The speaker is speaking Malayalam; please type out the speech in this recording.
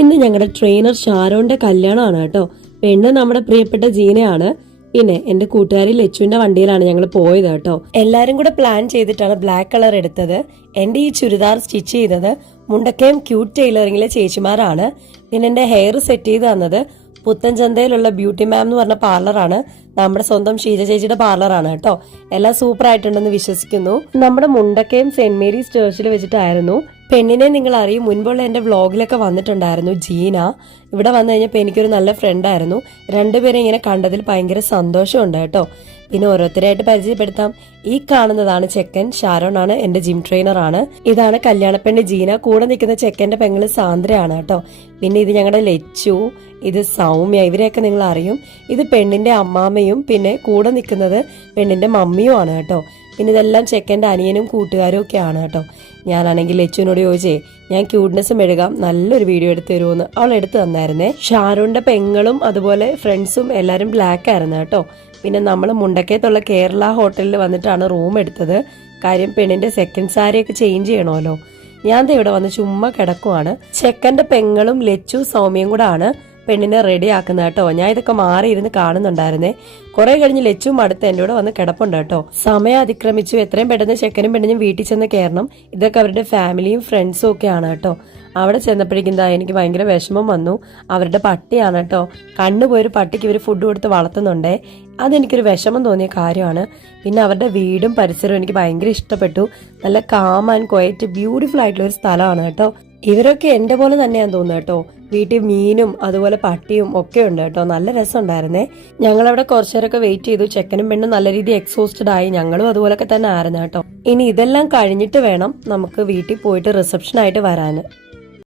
ഇന്ന് ഞങ്ങളുടെ ട്രെയിനർ ഷാരോന്റെ കല്യാണമാണ് കേട്ടോ. പെണ്ണ് നമ്മുടെ പ്രിയപ്പെട്ട ജീനയാണ്. പിന്നെ എന്റെ കൂട്ടുകാരി ലച്ചുവിന്റെ വണ്ടിയിലാണ് ഞങ്ങൾ പോയത് കേട്ടോ. എല്ലാരും കൂടെ പ്ലാൻ ചെയ്തിട്ടാണ് ബ്ലാക്ക് കളർ എടുത്തത്. എന്റെ ഈ ചുരിദാർ സ്റ്റിച്ച് ചെയ്തത് മുണ്ടക്കയം ക്യൂട്ട് ടൈലറിംഗിലെ ചേച്ചിമാരാണ്. പിന്നെ എന്റെ ഹെയർ സെറ്റ് ചെയ്ത് തന്നത് പുത്തൻചന്തയിലുള്ള ബ്യൂട്ടി മാം എന്ന് പറഞ്ഞ പാർലറാണ്. നമ്മുടെ സ്വന്തം ഷീജ ചേച്ചിയുടെ പാർലറാണ് കേട്ടോ. എല്ലാം സൂപ്പർ ആയിട്ടുണ്ടെന്ന് വിശ്വസിക്കുന്നു. നമ്മുടെ മുണ്ടക്കയം സെന്റ് മേരീസ് ചർച്ചിൽ വെച്ചിട്ടായിരുന്നു. പെണ്ണിനെ നിങ്ങൾ അറിയും, മുൻപുള്ള എന്റെ വ്ളോഗിലൊക്കെ വന്നിട്ടുണ്ടായിരുന്നു ജീന. ഇവിടെ വന്നു കഴിഞ്ഞപ്പോൾ എനിക്കൊരു നല്ല ഫ്രണ്ടായിരുന്നു. രണ്ടുപേരെ ഇങ്ങനെ കണ്ടതിൽ ഭയങ്കര സന്തോഷമുണ്ട് കേട്ടോ. പിന്നെ ഓരോരുത്തരായിട്ട് പരിചയപ്പെടുത്താം. ഈ കാണുന്നതാണ് ചെക്കൻ, ഷാരോൺ ആണ്, എന്റെ ജിം ട്രെയിനർ ആണ്. ഇതാണ് കല്യാണപ്പെണ്ണ് ജീന. കൂടെ നിൽക്കുന്ന ചെക്കന്റെ പെങ്ങള് സാന്ദ്രയാണ് കേട്ടോ. പിന്നെ ഇത് ഞങ്ങളുടെ ലച്ചു, ഇത് സൗമ്യ, ഇവരെയൊക്കെ നിങ്ങൾ അറിയും. ഇത് പെണ്ണിന്റെ അമ്മാമ്മയും പിന്നെ കൂടെ നിൽക്കുന്നത് പെണ്ണിന്റെ മമ്മിയും ആണ് കേട്ടോ. പിന്നെ ഇതെല്ലാം ചെക്കന്റെ അനിയനും കൂട്ടുകാരും ഒക്കെ ആണ് കേട്ടോ. ഞാനാണെങ്കിൽ ലച്ചുവിനോട് ചോദിച്ചേ ഞാൻ ക്യൂട്ട്നെസ് മെഴുകാം, നല്ലൊരു വീഡിയോ എടുത്ത് തരുമെന്ന്. അവൾ എടുത്തു തന്നായിരുന്നേ. ഷാരൂണിന്റെ പെങ്ങളും അതുപോലെ ഫ്രണ്ട്സും എല്ലാരും ബ്ലാക്ക് ആയിരുന്നു കേട്ടോ. പിന്നെ നമ്മൾ മുണ്ടക്കയത്തുള്ള കേരള ഹോട്ടലിൽ വന്നിട്ടാണ് റൂം എടുത്തത്. കാര്യം പെണ്ണിന്റെ സെക്കൻഡ് സാരിയൊക്കെ ചേഞ്ച് ചെയ്യണമല്ലോ. ഞാൻ ഇവിടെ വന്ന് ചുമ്മാ കിടക്കുവാണ്. ചെക്കന്റെ പെങ്ങളും ലച്ചു സൗമ്യയും കൂടെ ആണ് പെണ്ണിനെ റെഡി ആക്കുന്നത് കേട്ടോ. ഞാൻ ഇതൊക്കെ മാറിയിരുന്ന് കാണുന്നുണ്ടായിരുന്നേ. കുറെ കഴിഞ്ഞ് ലച്ചും അടുത്ത് എന്റെ കൂടെ വന്ന് കിടപ്പുണ്ട് കേട്ടോ. സമയം അതിക്രമിച്ചു. എത്രയും പെട്ടെന്ന് ചെക്കനും പെണ്ണിനും വീട്ടിൽ ചെന്ന് കയറണം. ഇതൊക്കെ അവരുടെ ഫാമിലിയും ഫ്രണ്ട്സും ഒക്കെ ആണ് കേട്ടോ. അവിടെ ചെന്നപ്പോഴേക്കും എനിക്ക് ഭയങ്കര വിഷമം വന്നു. അവരുടെ പട്ടിയാണ് കേട്ടോ. കണ്ണുപോയൊരു പട്ടിക്ക് ഇവർ ഫുഡ് കൊടുത്ത് വളർത്തുന്നുണ്ടേ. അതെനിക്കൊരു വിഷമം തോന്നിയ കാര്യമാണ്. പിന്നെ അവരുടെ വീടും പരിസരവും എനിക്ക് ഭയങ്കര ഇഷ്ടപ്പെട്ടു. നല്ല കാം ആൻഡ് ക്വയറ്റ് ബ്യൂട്ടിഫുൾ ആയിട്ടുള്ള ഒരു സ്ഥലമാണ് കേട്ടോ. ഇവരൊക്കെ എന്റെ പോലെ തന്നെയാന്ന് തോന്നുന്നു കേട്ടോ. വീട്ടിൽ മീനും അതുപോലെ പട്ടിയും ഒക്കെ ഉണ്ട് കേട്ടോ. നല്ല രസം ഉണ്ടായിരുന്നേ. ഞങ്ങളവിടെ കുറച്ചേരൊക്കെ വെയിറ്റ് ചെയ്തു. ചെക്കനും പെണ്ണും നല്ല രീതിയിൽ എക്സോസ്റ്റഡ് ആയി. ഞങ്ങളും അതുപോലൊക്കെ തന്നെ ആയിരുന്നു കേട്ടോ. ഇനി ഇതെല്ലാം കഴിഞ്ഞിട്ട് വേണം നമുക്ക് വീട്ടിൽ പോയിട്ട് റിസപ്ഷൻ ആയിട്ട് വരാന്.